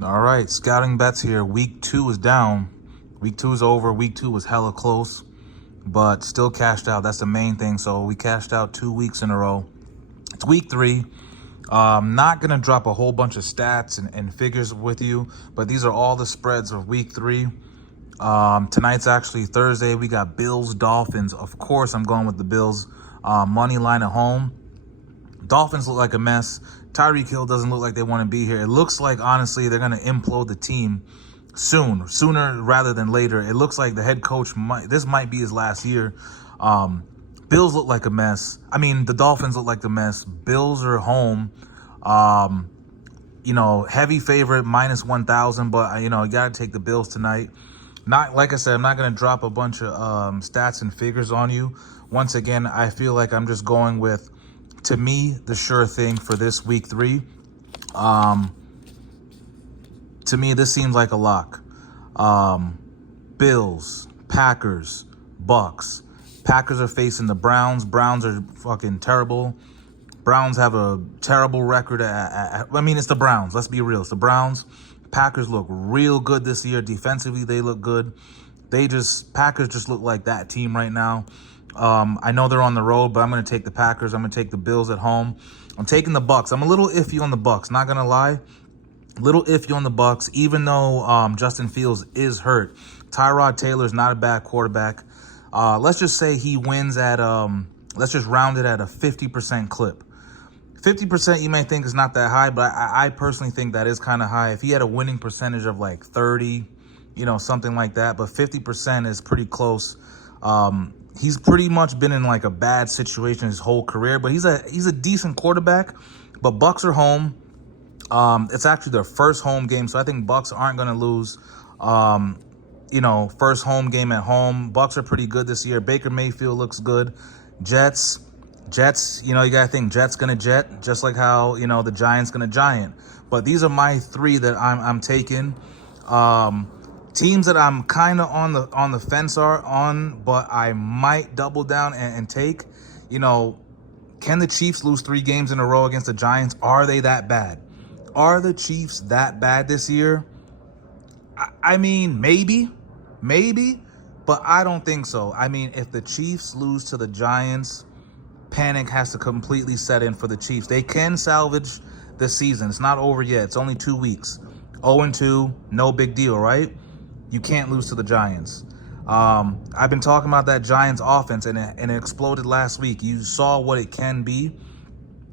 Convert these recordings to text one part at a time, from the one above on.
All right, scouting bets here. Week 2 is down. Week 2 is over. Week 2 was hella close, but still cashed out. That's the main thing. So we cashed out 2 weeks in a row. It's week 3. I'm not going to drop a whole bunch of stats and figures with you, but these are all the spreads of week 3. Tonight's actually Thursday. We got Bills, Dolphins. Of course, I'm going with the Bills. Money line at home. Dolphins look like a mess. Tyreek Hill doesn't look like they want to be here. It looks like, honestly, they're going to implode the team sooner rather than later. It looks like the head coach this might be his last year. Bills look like a mess. I mean, the Dolphins look like a mess. Bills are home. Heavy favorite, minus 1,000, but, you got to take the Bills tonight. Not, like I said, I'm not going to drop a bunch of stats and figures on you. Once again, I feel like I'm just going with, to me, the sure thing for this week 3. To me, this seems like a lock. Bills, Packers, Bucks. Packers are facing the Browns. Browns are fucking terrible. Browns have a terrible record. It's the Browns. Let's be real. It's the Browns. Packers look real good this year. Defensively, they look good. Packers just look like that team right now. I know they're on the road, but I'm going to take the Packers. I'm going to take the Bills at home. I'm taking the Bucks. I'm a little iffy on the Bucks, not going to lie. A little iffy on the Bucks, even though Justin Fields is hurt. Tyrod Taylor's not a bad quarterback. Let's just say he wins at, let's just round it at a 50% clip. 50% you may think is not that high, but I personally think that is kind of high. If he had a winning percentage of like 30, something like that, but 50% is pretty close. He's pretty much been in like a bad situation his whole career, but he's a decent quarterback. But Bucks are home. It's actually their first home game, so I think Bucks aren't going to lose. First home game at home. Bucks are pretty good this year. Baker Mayfield looks good. Jets, you got to think Jets going to jet, just like how, the Giants going to giant. But these are my 3 that I'm taking. Teams that I'm kind of on the fence on, but I might double down and take. Can the Chiefs lose 3 games in a row against the Giants? Are they that bad? Are the Chiefs that bad this year? I mean, maybe, but I don't think so. I mean, if the Chiefs lose to the Giants, panic has to completely set in for the Chiefs. They can salvage the season. It's not over yet. It's only 2 weeks. 0-2, no big deal, right? You can't lose to the Giants. I've been talking about that Giants offense, and it exploded last week. You saw what it can be.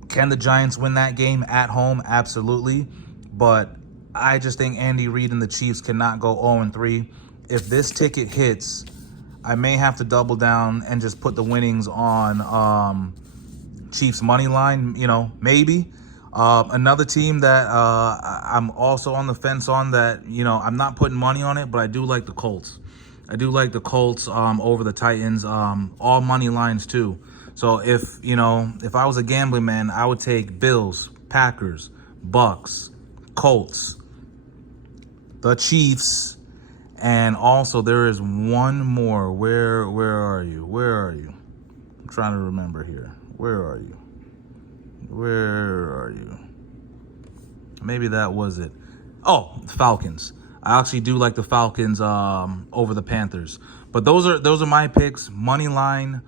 Can the Giants win that game at home? Absolutely. But I just think Andy Reid and the Chiefs cannot go 0-3. If this ticket hits, I may have to double down and just put the winnings on Chiefs money line, maybe. Another team that I'm also on the fence on that, I'm not putting money on it, but I do like the Colts. I do like the Colts over the Titans, all money lines too. So if I was a gambling man, I would take Bills, Packers, Bucks, Colts, the Chiefs, and also there is one more. Where are you? I'm trying to remember here. Where are you? Maybe that was it. Oh, Falcons. I actually do like the Falcons over the Panthers. But those are my picks. Money line,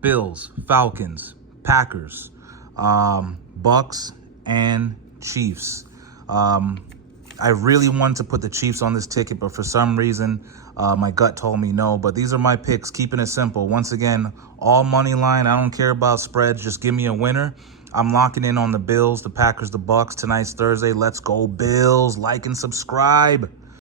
Bills, Falcons, Packers, Bucks, and Chiefs. I really wanted to put the Chiefs on this ticket, but for some reason, my gut told me no. But these are my picks, keeping it simple. Once again, all money line. I don't care about spreads. Just give me a winner. I'm locking in on the Bills, the Packers, the Bucks. Tonight's Thursday. Let's go Bills. Like and subscribe.